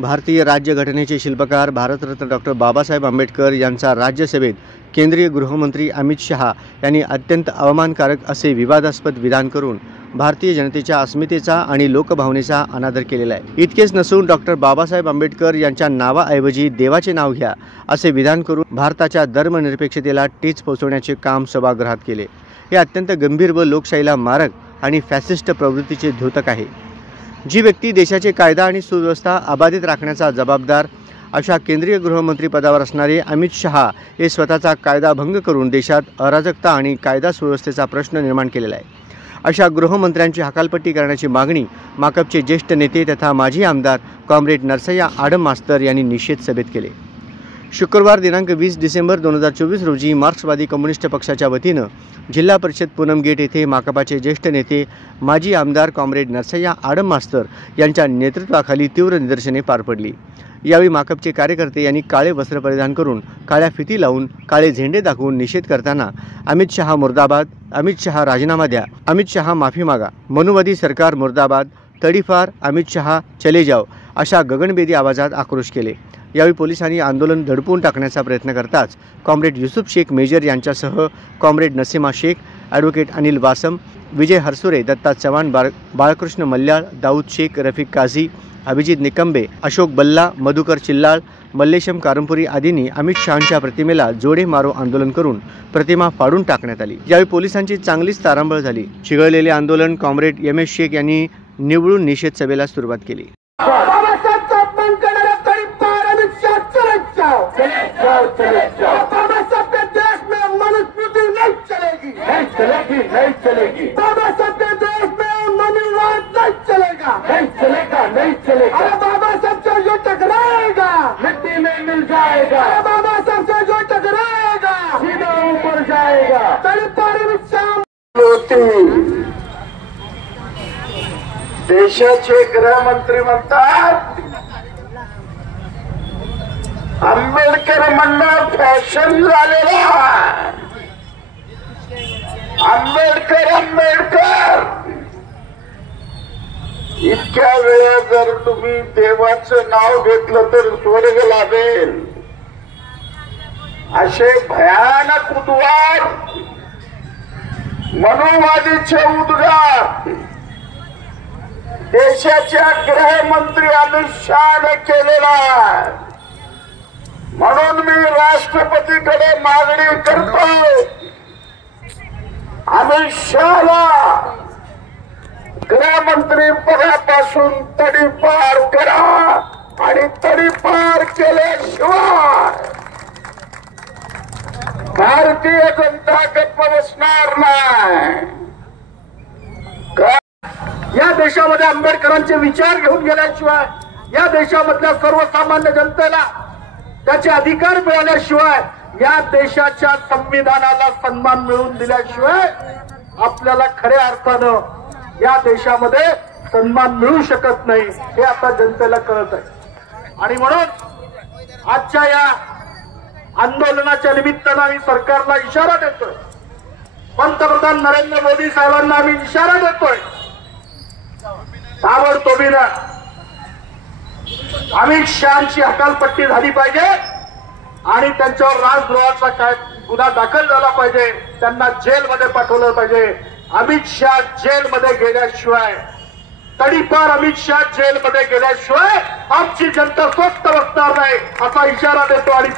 भारतीय राज्यघटनेचे शिल्पकार भारतरत्न डॉक्टर बाबासाहेब आंबेडकर यांचा राज्यसभेत केंद्रीय गृहमंत्री अमित शहा यांनी अत्यंत अवमानकारक असे विवादास्पद विधान करून भारतीय जनतेच्या अस्मितेचा आणि लोकभावनेचा अनादर केलेला आहे। इतकेच नसून डॉक्टर बाबासाहेब आंबेडकर यांच्या नावाऐवजी देवाचे नाव घ्या असे विधान करून भारताच्या धर्मनिरपेक्षतेला ठेच पोहोचवण्याचे काम सभागृहात केले। हे अत्यंत गंभीर व लोकशाहीला मारक आणि फॅसिस्ट प्रवृत्तीचे द्योतक आहे। जी व्यक्ती देशाचे कायदा आणि सुव्यवस्था अबाधित राखण्याचा जबाबदार अशा केंद्रीय गृहमंत्री पदावर असणारे अमित शहा हे स्वतःचा कायदा भंग करून देशात अराजकता आणि कायदा सुव्यवस्थेचा प्रश्न निर्माण केलेला आहे। अशा गृहमंत्र्यांची हकालपट्टी करण्याची मागणी माकपचे ज्येष्ठ नेते तथा माजी आमदार कॉम्रेड नरसय्या आडम मास्तर यांनी निषेध सभेत केले। शुक्रवार दिनांक 20 डिसेंबर 2024 रोजी मार्क्सवादी कम्युनिस्ट पक्षाच्या वतीनं जिल्हा परिषद पूनम गेट येथे माकपाचे ज्येष्ठ नेते माजी आमदार कॉम्रेड नरसय्या आडम मास्तर यांच्या नेतृत्वाखाली तीव्र निदर्शने पार पडली। यावेळी माकपचे कार्यकर्ते यांनी काळे वस्त्र परिधान करून काळ्या फिती लावून काळे झेंडे दाखवून निषेध करताना अमित शहा मुर्दाबाद, अमित शहा राजीनामा द्या, अमित शहा माफी मागा, मनुवादी सरकार मुर्दाबाद, तडीपार, अमित शहा चले जाओ अशा गगनभेदी आवाजात आक्रोश केले। यावेळी पोलिसांनी आंदोलन दडपून टाकण्याचा प्रयत्न करताच कॉम्रेड युसुफ शेख मेजर यांच्यासह कॉम्रेड नसीमा शेख, ॲडव्होकेट अनिल वासम, विजय हरसुरे, दत्ता चव्हाण, बाळकृष्ण मल्ल्याळ, दाऊद शेख, रफिक काझी, अभिजित निकंबे, अशोक बल्ला, मधुकर चिल्लाळ, मल्लेशम कारंपुरी आदींनी अमित शहांच्या प्रतिमेला जोडे मारो आंदोलन करून प्रतिमा फाडून टाकण्यात आली। यावेळी पोलिसांची चांगलीच तारांबळ झाली। चिघळलेले आंदोलन कॉम्रेड एम.एस. शेख यांनी निवडून निषेध सभेला सुरुवात केली। नहीं चलेगा। बाबा साहब से जो टकराएगा मिट्टी में मिल जाएगा। बाबा साहब से जो टकराएगा सीधा ऊपर जाएगा। देशाचे गृहमंत्री म्हणतात आंबेडकर म्हणणं फॅशन झालेलं आहे। आंबेडकर आंबेडकर इतक्या वेळा जर तुम्ही देवाचं नाव घेतलं तर स्वर्ग लाभेल असे भयानक उद्गार, मनुवादीचे उद्गार देशाच्या गृहमंत्री अमित शहाने केलेला आहे। म्हणून मी राष्ट्रपतीकडे मागणी करतो, अमित शहाला गृहमंत्री पदापासून तडीपार करा आणि तडीपार केल्याशिवाय भारतीय जनता गप्प बसणार नाही। या देशामध्ये आंबेडकरांचे विचार घेऊन गेल्याशिवाय, या देशामधल्या सर्वसामान्य जनतेला त्याचे अधिकार मिळाल्याशिवाय, या देशाच्या संविधानाला सन्मान मिळवून दिल्याशिवाय आपल्याला खऱ्या अर्थानं या देशामध्ये सन्मान मिळू शकत नाही, हे आता जनतेला कळत आहे। आणि म्हणून आजच्या या आंदोलनाच्या निमित्तानं आम्ही सरकारला इशारा देतोय, पंतप्रधान नरेंद्र मोदी साहेबांना आम्ही इशारा देतोय, ताबडतोबीनं अमित शहांची हकालपट्टी झाली पाहिजे आणि त्यांच्यावर राजद्रोहाचा काय गुन्हा दाखल झाला पाहिजे, त्यांना जेलमध्ये पाठवलं पाहिजे। अमित शहा जेलमध्ये गेल्याशिवाय, तडीपार अमित शहा जेलमध्ये गेल्याशिवाय आमची जनता स्वस्त बसणार नाही असा इशारा देतो। आणि